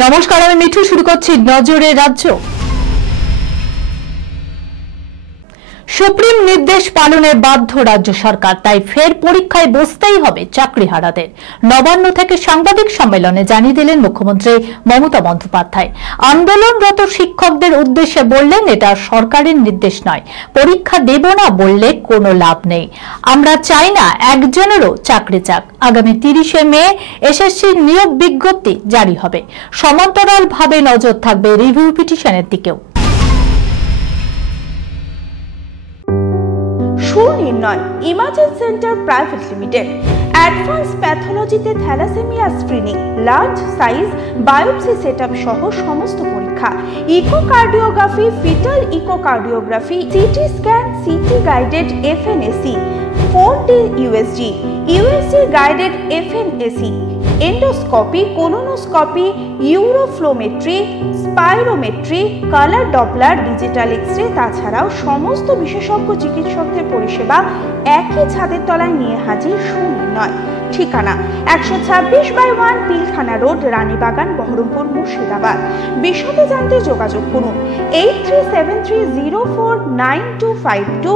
নমস্কার, আমি মিঠু। শুরু করছি নজরে রাজ্য। সুপ্রিম নির্দেশ পালনে বাধ্য রাজ্য সরকার, তাই ফের পরীক্ষায় বসতেই হবে চাকরিহারাদের। নবান্ন থেকে সাংবাদিক সম্মেলনে জানিয়ে দিলেন মুখ্যমন্ত্রী মমতা বন্দ্যোপাধ্যায়। আন্দোলনরত শিক্ষকদের উদ্দেশ্যে বললেন, এটা সরকারের নির্দেশ নয়, পরীক্ষা দেব না বললে কোনো লাভ নেই। আমরা চাই না একজনেরও চাকরি যাক। আগামী 30শে মে এসএসসির নিয়োগ বিজ্ঞপ্তি জারি হবে। সমান্তরালভাবে নজর থাকবে রিভিউ পিটিশনের দিকেও। Sunirnoy imaging centre private limited advance প্যাথোলজিতে thalassemia screening, large size biopsy setup সহ সমস্ত পরীক্ষা, echocardiography, fetal echocardiography, CT scan, CT guided FNAC, 4D USG, USG guided FNAC, endoscopy, colonoscopy, uroflowmetry, spirometry, colour doppler, digital X-ray, তাছাড়াও সমস্ত বিশেষজ্ঞ চিকিৎসকদের পরিষেবা একই ছাদের তলায় নিয়ে হাজির সুনির্ণয়। ঠিকানা 126/1 পিলখানা রোড, রানীবাগান, বহরমপুর, মুর্শিদাবাদ। বিশদে জানতে যোগাযোগ করুন 8373049252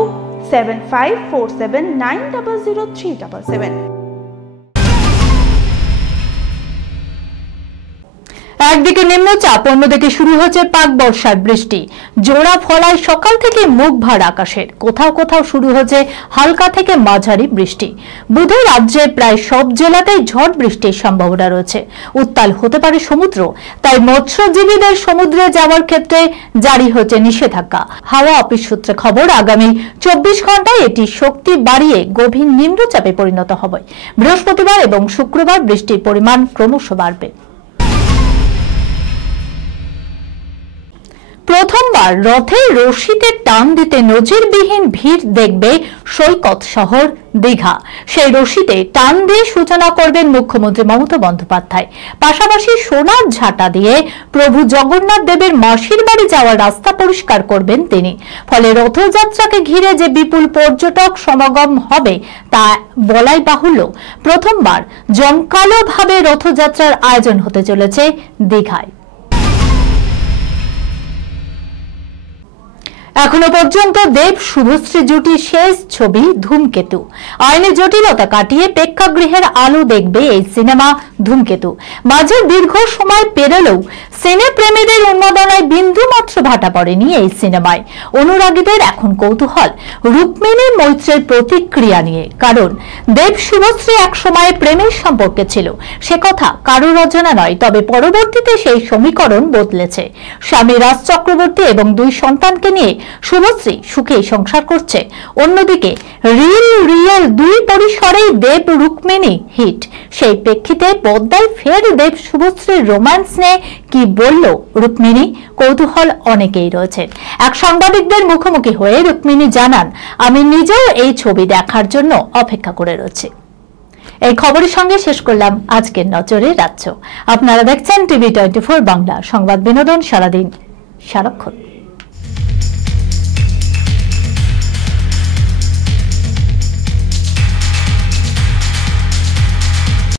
7547900377। একদিকে নিম্নচাপ, অন্যদিকে শুরু হচ্ছে পাক বর্ষার বৃষ্টি। জোড়া ফলায় সকাল থেকে মুখ ভার আকাশের। কোথাও কোথাও শুরু হচ্ছে হালকা থেকে মাঝারি বৃষ্টি। বুধে রাজ্যের প্রায় সব জেলাতেই ঝড় বৃষ্টির সম্ভাবনা রয়েছে। উত্তাল হতে পারে সমুদ্র, তাই মৎস্যজীবীদের সমুদ্রে যাওয়ার ক্ষেত্রে জারি হচ্ছে নিষেধাজ্ঞা। হাওয়া অফিস সূত্রে খবর, আগামী 24 ঘন্টায় এটি শক্তি বাড়িয়ে গভীর নিম্নচাপে পরিণত হবে। বৃহস্পতিবার এবং শুক্রবার বৃষ্টির পরিমাণ ক্রমশ বাড়বে। প্রথমবার রথের রশিতে টান দিতে নজিরবিহীন ভিড় দেখবে সৈকত শহর দীঘা। সেই রশিতে টান দিয়ে সূচনা করবেন মুখ্যমন্ত্রী মমতা বন্দ্যোপাধ্যায়। পাশাপাশি সোনার ঝাঁটা দিয়ে প্রভু জগন্নাথ দেবের মাসির বাড়ি যাওয়ার রাস্তা পরিষ্কার করবেন তিনি। ফলে রথযাত্রাকে ঘিরে যে বিপুল পর্যটক সমাগম হবে তা বলাই বাহুল্য। প্রথমবার জমকালোভাবে রথযাত্রার আয়োজন হতে চলেছে দীঘায়। এখনো পর্যন্ত দেব শুভশ্রী জুটির শেষ ছবি ধূমকেতু। আইনি জটিলতা কাটিয়ে প্রেক্ষাগৃহের আলো দেখবে এই সিনেমা ধূমকেতু। মাঝে দীর্ঘ সময় পেরোলেও সিনেপ্রেমীদের উন্মাদনায় বিন্দুমাত্র ভাটা পড়েনি এই সিনেমায়। অনুরাগীদের এখন কৌতূহল রুক্মিণী মৈত্রের প্রতিক্রিয়া নিয়ে। কারণ দেব শুভশ্রী এক সময় প্রেমের সম্পর্কে ছিল, সে কথা কারোর অজানা নয়। তবে পরবর্তীতে সেই সমীকরণ বদলেছে। স্বামী রাজ চক্রবর্তী এবং 2 সন্তানকে নিয়ে শুভশ্রী সুখে সংসার করছে। অন্যদিকে রিয়েল 2 পরিসরেই দেব রুক্মিণী হিট। সেই প্রেক্ষিতে পদ্মায় ফের দেব শুভশ্রীর রোম্যান্স নিয়ে কি বলল রুক্মিণী, কৌতূহল অনেকেই রয়েছে। এক সাংবাদিকদের মুখোমুখি হয়ে রুক্মিণী জানান, আমি নিজেও এই ছবি দেখার জন্য অপেক্ষা করে রয়েছি। এই খবরের সঙ্গে শেষ করলাম আজকের নজরে রাজ্য। আপনারা দেখছেন টিভি 24 বাংলা, সংবাদ বিনোদন সারাদিন সারাক্ষণ।